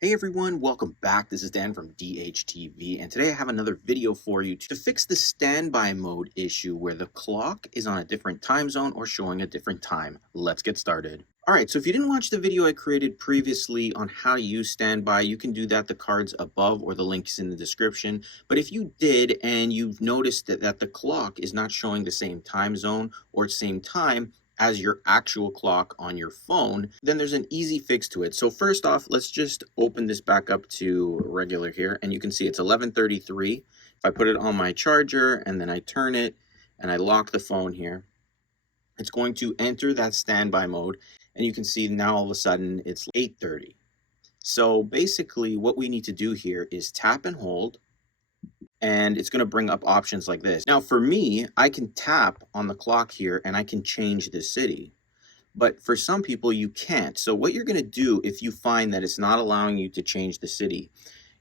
Hey everyone, welcome back. This is Dan from DHTV, and today I have another video for you to fix the standby mode issue where the clock is on a different time zone or showing a different time. Let's get started. All right, so if you didn't watch the video I created previously on how to use standby, you can do that. The card's above or the link is in the description. But if you did and you've noticed that the clock is not showing the same time zone or same time as your actual clock on your phone, then there's an easy fix to it. So first off, let's just open this back up to regular here, and you can see it's 11:33. If I put it on my charger and then I turn it and I lock the phone here, it's going to enter that standby mode, and you can see now all of a sudden it's 8:30. So basically what we need to do here is tap and hold, and it's going to bring up options like this. Now for me, I can tap on the clock here and I can change the city. But for some people, you can't. So what you're going to do if you find that it's not allowing you to change the city,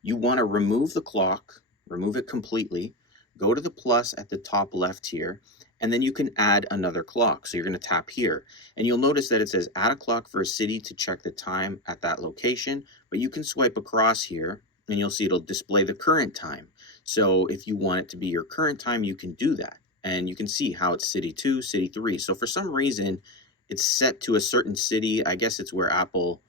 you want to remove the clock, remove it completely, go to the plus at the top left here, and then you can add another clock. So you're going to tap here, and you'll notice that it says add a clock for a city to check the time at that location, but you can swipe across here and you'll see it'll display the current time. So if you want it to be your current time, you can do that. And you can see how it's city 2, city 3. So for some reason, it's set to a certain city. I guess it's where Apple,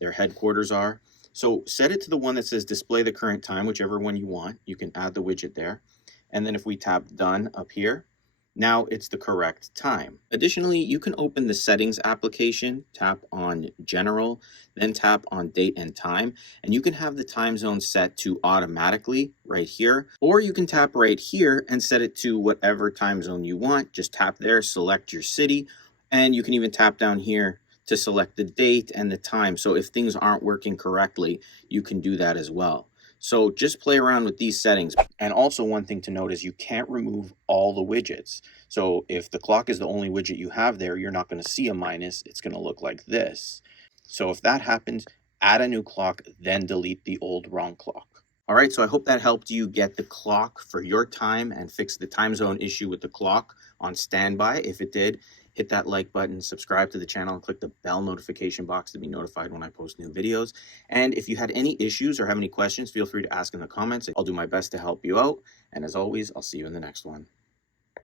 their headquarters are. So set it to the one that says display the current time, whichever one you want. You can add the widget there. And then if we tap done up here, now it's the correct time. Additionally, you can open the settings application, tap on general, then tap on date and time, and you can have the time zone set to automatically right here, or you can tap right here and set it to whatever time zone you want. Just tap there, select your city, and you can even tap down here to select the date and the time. So if things aren't working correctly, you can do that as well. So just play around with these settings. And also one thing to note is you can't remove all the widgets. So if the clock is the only widget you have there, you're not going to see a minus. It's going to look like this. So if that happens, add a new clock, then delete the old wrong clock. All right, so I hope that helped you get the clock for your time and fix the time zone issue with the clock on standby. If it did, hit that like button, subscribe to the channel, and click the bell notification box to be notified when I post new videos. And if you had any issues or have any questions, feel free to ask in the comments. I'll do my best to help you out. And as always, I'll see you in the next one.